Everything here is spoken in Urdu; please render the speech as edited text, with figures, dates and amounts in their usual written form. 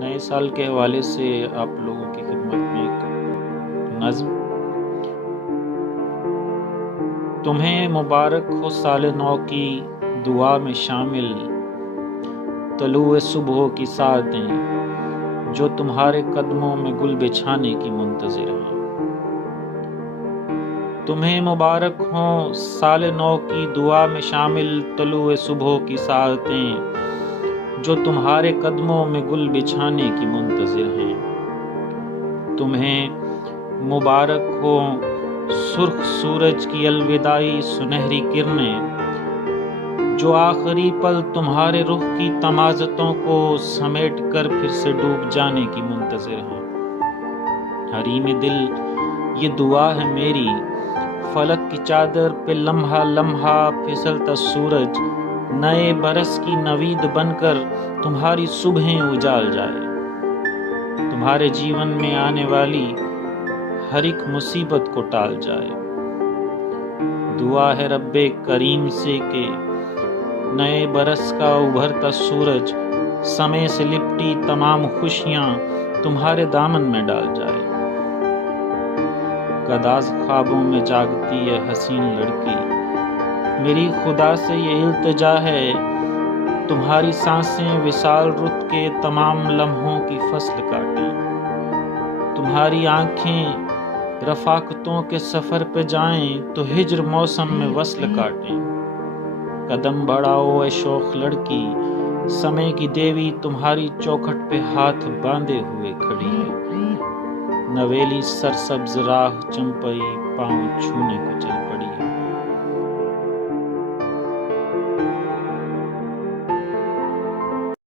نئے سال کے حوالے سے آپ لوگوں کی خدمت میں ایک نظم۔ تمہیں مبارک ہو سال نو کی دعا میں شامل، طلوع صبح کی ساعتیں جو تمہارے قدموں میں گل بچھانے کی منتظر ہیں۔ تمہیں مبارک ہوں سال نو کی دعا میں شامل، طلوع صبح کی ساعتیں جو تمہارے قدموں میں گل بچھانے کی منتظر ہیں۔ تمہیں مبارک ہو سرخ سورج کی الوداعی سنہری کرنیں جو آخری پل تمہارے رخ کی تمازتوں کو سمیٹ کر پھر سے ڈوب جانے کی منتظر ہیں۔ حریم دل یہ دعا ہے میری، فلک کی چادر پہ لمحہ لمحہ پھسلتا سورج نئے برس کی نوید بن کر تمہاری صبحیں اجال جائے، تمہارے جیون میں آنے والی ہر ایک مصیبت کو ٹال جائے۔ دعا ہے رب کریم سے کہ نئے برس کا ابھرتا سورج سمے سے لپٹی تمام خوشیاں تمہارے دامن میں ڈال جائے۔ گداز خوابوں میں جاگتی ہے حسین لڑکی، میری خدا سے یہ التجا ہے تمہاری سانسیں وصال رت کے تمام لمحوں کی فصل کاٹیں، تمہاری آنکھیں رفاقتوں کے سفر پہ جائیں تو ہجر موسم میں وصل کاٹیں۔ قدم بڑھاؤ اے شوخ لڑکی، سمے کی دیوی تمہاری چوکھٹ پہ ہاتھ باندھے ہوئے کھڑی ہے، نویلی سرسبز راہ چمپئی پاؤں چھونے کو چل پڑی۔